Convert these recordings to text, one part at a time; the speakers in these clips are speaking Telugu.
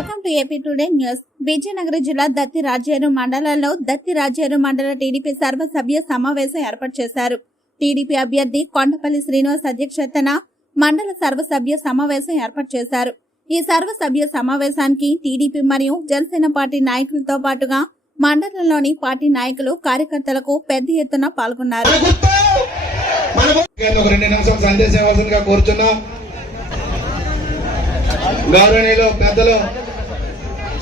Welcome to AP today news. Vizianagaram జిల్లా దత్తి రాజేరు మండలంలో దత్తి రాజేరు మండల టీడీపీ సర్వసభ్య సమావేశం ఏర్పాటు చేశారు. టీడీపీ అభ్యర్థి కొండపల్లి శ్రీనివాస్ అధ్యక్షతన మండల సర్వసభ్య సమావేశం ఏర్పాటు చేశారు. ఈ సర్వసభ్య సమావేశానికి టీడీపీ మరియు జనసేన పార్టీ నాయకులతో పాటుగా మండలంలోని పార్టీ నాయకులు కార్యకర్తలకు పెద్ద ఎత్తున పాల్గొన్నారు. సందేశం కోరుచున్నాం. గౌరవనీయులు పెద్దలు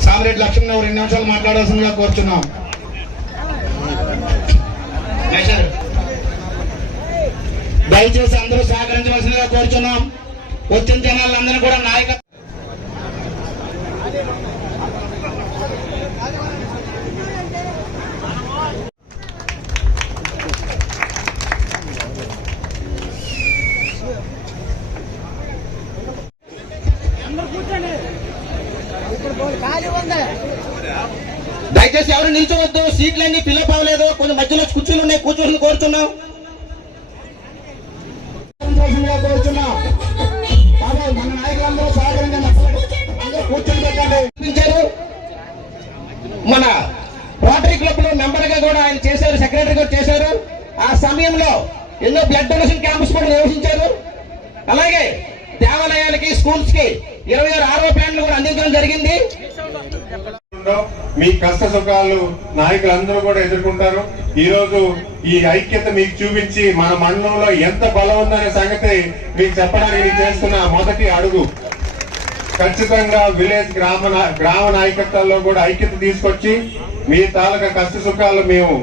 సామిరెడ్డి లక్ష్మణ్ రెండు నిమిషాలు మాట్లాడాల్సిందిగా కోరుచున్నాం. దయచేసి అందరూ సహకరించవలసిందిగా కోరుచున్నాం. వచ్చిన జనాలందరూ కూడా నాయక దయచేసి ఎవరు నిల్చోవద్దు. సీట్లన్నీ ఫిల్అప్ అవ్వలేదు. కొన్ని మధ్యలో కూర్చుని ఉన్నాయి. కూర్చొని కోరుతున్నాం బాబాయ్, మన నాయకులందరూ కూర్చొని పెట్టండి. మన రోటరీ క్లబ్లో మెంబర్గా కూడా ఆయన చేశారు. సెక్రటరీ కూడా చేశారు. ఆ సమయంలో ఎన్నో బ్లడ్ డొనేషన్ క్యాంప్స్ కూడా నిర్వహించారు. అలాగే దేవాలయాలకి స్కూల్స్కి ఇరవై ఆరు ఆరో ప్లాన్లు కూడా అందించడం జరిగింది. మీ కష్ట సుఖాలు నాయకులందరూ కూడా ఎదుర్కొంటారు. ఈ రోజు ఈ ఐక్యత మీకు చూపించి మన మండలంలో ఎంత బలం ఉందనే సంగతి మీకు చెప్పడానికి చేస్తున్న మొదటి అడుగు. ఖచ్చితంగా విలేజ్ గ్రామ గ్రామ నాయకత్వాల్లో కూడా ఐక్యత తీసుకొచ్చి మీ తాలూకా కష్ట సుఖాలు మేము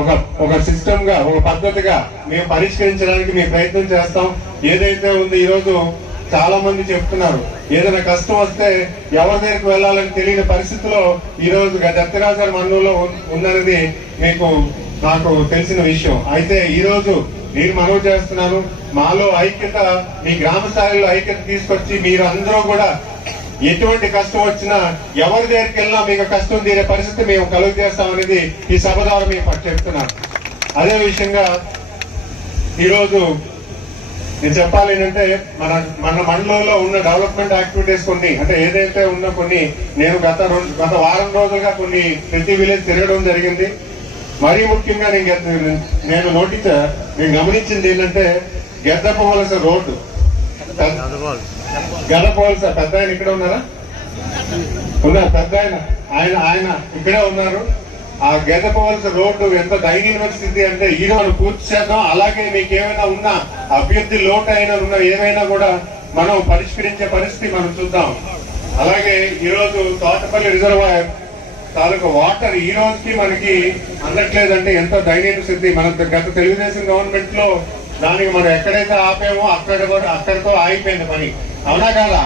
ఒక ఒక సిస్టమ్గా ఒక పద్ధతిగా మేము పరిష్కరించడానికి మేము ప్రయత్నం చేస్తాం. ఏదైతే ఉంది ఈరోజు చాలా మంది చెప్తున్నారు. ఏదైనా కష్టం వస్తే ఎవరి దగ్గరికి వెళ్ళాలని తెలియని పరిస్థితిలో ఈ రోజు దత్తరాజారి మన్నులో ఉన్- మీకు నాకు తెలిసిన విషయం. అయితే ఈ రోజు నేను మనవి చేస్తున్నాను. మాలో ఐక్యత మీ గ్రామ స్థాయిలో ఐక్యత తీసుకొచ్చి మీరు అందరూ కూడా ఎటువంటి కష్టం వచ్చినా ఎవరి దగ్గరికి వెళ్ళినా మీకు కష్టం తీరే పరిస్థితి మేము కలుగు చేస్తామనేది ఈ సభ ద్వారా మేము చెప్తున్నాను. అదే విషయంగా ఈరోజు నేను చెప్పాలి ఏంటంటే మన మన మండలంలో ఉన్న డెవలప్మెంట్ యాక్టివిటీస్ కొన్ని అంటే ఏదైతే ఉన్న కొన్ని నేను గత రెండు గత వారం రోజులుగా కొన్ని ప్రతి విలేజ్ తిరగడం జరిగింది. మరీ ముఖ్యంగా నేను నేను నోటీస్ నేను గమనించింది ఏంటంటే గెద్దపవలస రోడ్డు. గెద్దపవలస పెద్ద ఆయన ఇక్కడ ఉన్నారా? ఉన్నారు పెద్ద ఆయన ఆయన ఆయన ఇక్కడే ఉన్నారు. ఆ గెదపవలసిన రోడ్డు ఎంత దయనీయమైన స్థితి అంటే ఈ రోజు పూర్తి చేద్దాం. అలాగే మీకు ఏమైనా ఉన్నా అభ్యర్థి లోటు అయినా ఉన్న ఏమైనా కూడా మనం పరిష్కరించే పరిస్థితి మనం చూద్దాం. అలాగే ఈ రోజు తోటపల్లి రిజర్వాయర్ తాలూకా వాటర్ ఈ రోజుకి మనకి అందట్లేదంటే ఎంతో దయనీయ స్థితి. మన గత తెలుగుదేశం గవర్నమెంట్లో దానికి మనం ఎక్కడైతే ఆపామో అక్కడ కూడా అక్కడితో ఆగిపోయింది పని. అవునా కాదా?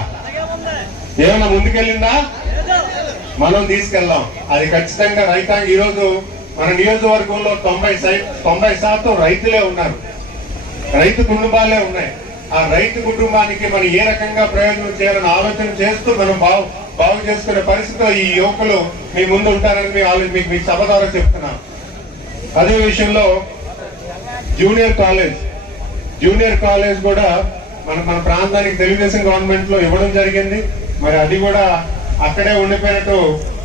ఏమైనా ముందుకెళ్ళిందా? మనం తీసుకెళ్దాం. అది ఖచ్చితంగా రైతాంగ ఈరోజు మన నియోజకవర్గంలో తొంభై తొంభై శాతం రైతులే ఉన్నారు. రైతు కుటుంబాలే ఉన్నాయి. ఆ రైతు కుటుంబానికి మనం ఏ రకంగా ప్రయోజనం చేయాలని ఆలోచన చేస్తూ మనం బాగు బాగు చేసుకునే పరిస్థితిలో ఈ యువకులు మీ ముందు ఉంటారని మీ ఆలోచన మీకు మీ సభ ద్వారా చెప్తున్నాం. అదే విషయంలో జూనియర్ కాలేజ్ జూనియర్ కాలేజ్ కూడా మన మన ప్రాంతానికి తెలుగుదేశం గవర్నమెంట్లో ఇవ్వడం జరిగింది. మరి అది కూడా అక్కడే ఉండిపోయినట్టు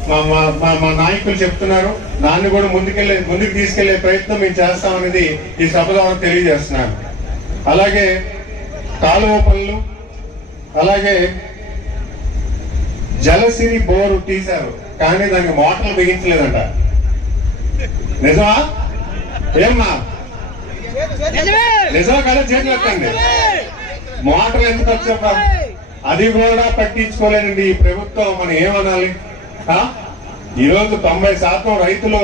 మా మా- మా నాయకులు చెప్తున్నారు. దాన్ని కూడా ముందుకెళ్ళే ముందుకు తీసుకెళ్ళే ప్రయత్నం మేము చేస్తామనేది ఈ సభ ద్వారా తెలియజేస్తున్నాను. అలాగే కాలువ పనులు అలాగే జలసిరి బోరు తీశారు కానీ దానికి మోటార్లు బిగించలేదంట. నిజమా? ఏమ్మా? నిజమా! కదా చేతులు ఎత్తండి? మోటార్ ఎందుకు వచ్చా అది కూడా పట్టించుకోలేనండి ఈ ప్రభుత్వం. మనం ఏమనాలి ఈరోజు ఈ రోజు తొంభై శాతం రైతులు